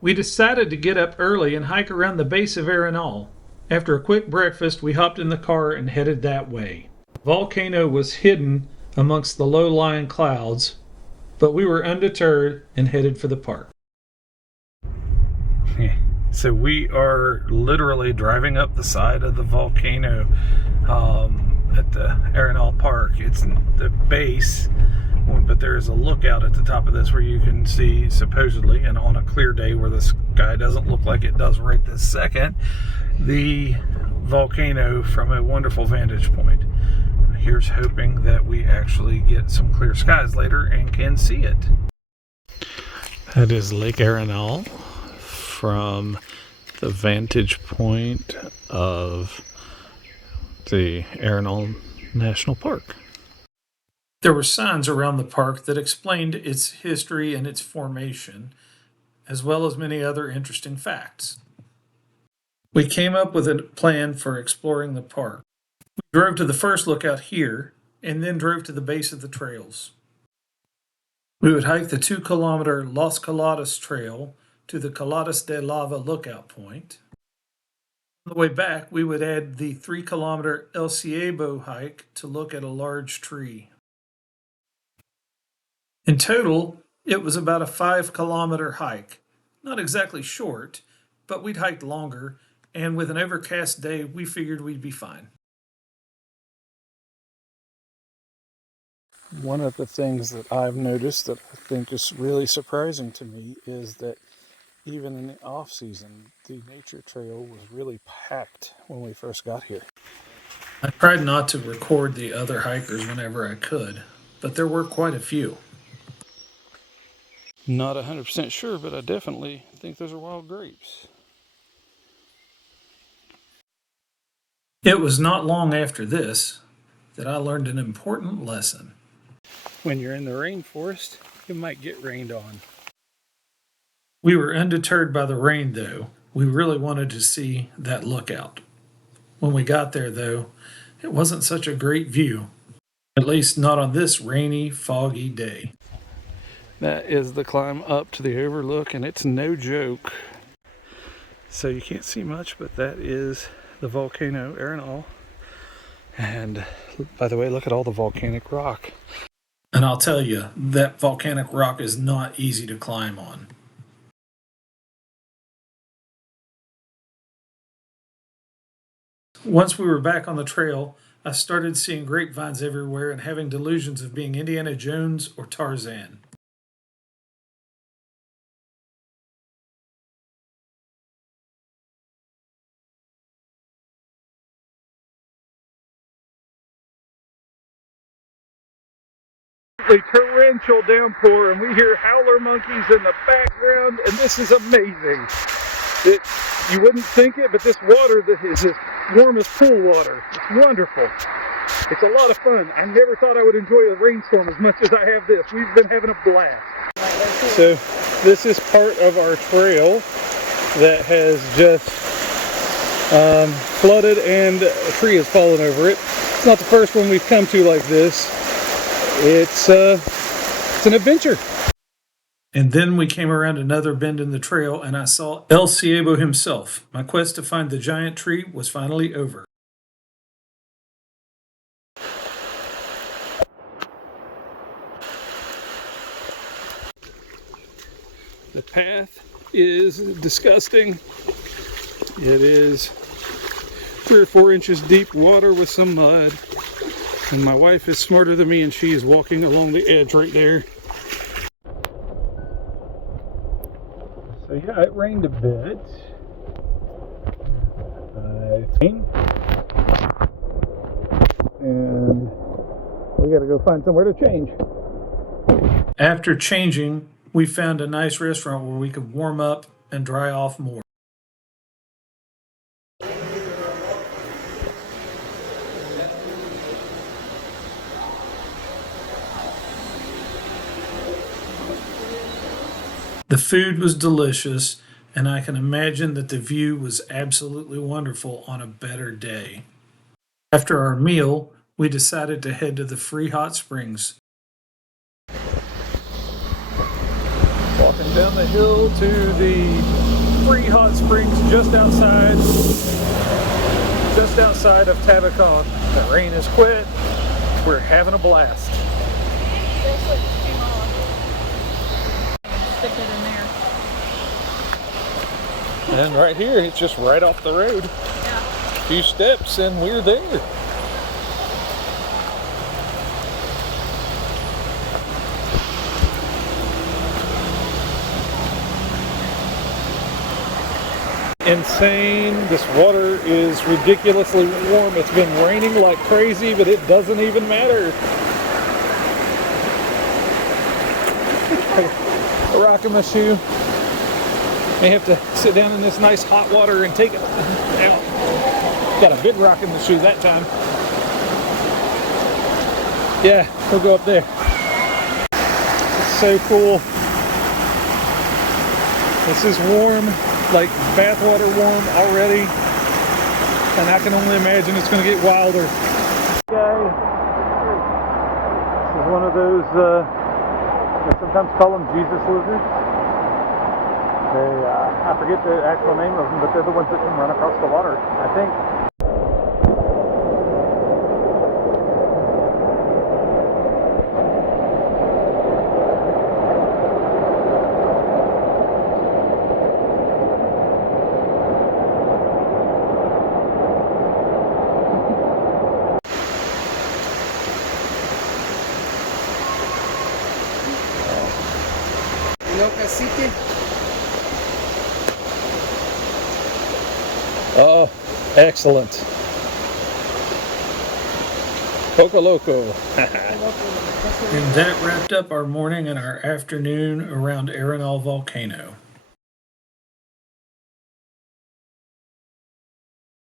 We decided to get up early and hike around the base of Arenal. After a quick breakfast, we hopped in the car and headed that way. The volcano was hidden amongst the low-lying clouds, but we were undeterred and headed for the park. So we are literally driving up the side of the volcano at the Arenal Park. It's the base, but there's a lookout at the top of this where you can see, supposedly, and on a clear day where the sky doesn't look like it does right this second, the volcano from a wonderful vantage point. Here's hoping that we actually get some clear skies later and can see it. That is Lake Arenal from the vantage point of the Arenal National Park. There were signs around the park that explained its history and its formation, as well as many other interesting facts. We came up with a plan for exploring the park. We drove to the first lookout here and then drove to the base of the trails. We would hike the 2-kilometer Los Coladas trail to the Coladas de Lava lookout point. On the way back, we would add the 3-kilometer El Ciebo hike to look at a large tree. In total, it was about a 5-kilometer hike. Not exactly short, but we'd hiked longer, and with an overcast day, we figured we'd be fine. One of the things that I've noticed that I think is really surprising to me is that even in the off season, the nature trail was really packed when we first got here. I tried not to record the other hikers whenever I could, but there were quite a few. Not 100% sure, but I definitely think those are wild grapes. It was not long after this that I learned an important lesson. When you're in the rainforest, you might get rained on. We were undeterred by the rain, though. We really wanted to see that lookout. When we got there, though, it wasn't such a great view, at least not on this rainy, foggy day. That is the climb up to the overlook, and it's no joke. So you can't see much, but that is the volcano Arenal. And by the way, look at all the volcanic rock. And I'll tell you, that volcanic rock is not easy to climb on. Once we were back on the trail, I started seeing grapevines everywhere and having delusions of being Indiana Jones or Tarzan. Torrential downpour, and we hear howler monkeys in the background, and this is amazing. You wouldn't think it, but this water is as warm as pool water. It's wonderful. It's a lot of fun. I never thought I would enjoy a rainstorm as much as I have this. We've been having a blast. So this is part of our trail that has just flooded, and a tree has fallen over it. It's not the first one we've come to like this. It's an adventure. And then we came around another bend in the trail and I saw El Ciebo himself. My quest to find the giant tree was finally over. The path is disgusting. It is 3 or 4 inches deep water with some mud. And my wife is smarter than me, and she is walking along the edge right there. So yeah, it rained a bit. And we gotta go find somewhere to change. After changing, we found a nice restaurant where we could warm up and dry off more. The food was delicious, and I can imagine that the view was absolutely wonderful on a better day. After our meal, we decided to head to the free hot springs. Walking down the hill to the free hot springs just outside of Tabacon. The rain has quit. We're having a blast. Stick it in there. And right here, it's just right off the road. Yeah. A few steps and we're there. Insane. This water is ridiculously warm. It's been raining like crazy, but it doesn't even matter. A rock in my shoe. May have to sit down in this nice hot water and take it out. Got a big rock in the shoe that time. Yeah, we'll go up there. It's so cool. This is warm, like bathwater warm already. And I can only imagine it's going to get wilder. Okay. This is one of those, they sometimes call them Jesus lizards. I forget the actual name of them, but they're the ones that can run across the water, I think. Loca City. Oh, excellent. Coco Loco. And that wrapped up our morning and our afternoon around Arenal volcano.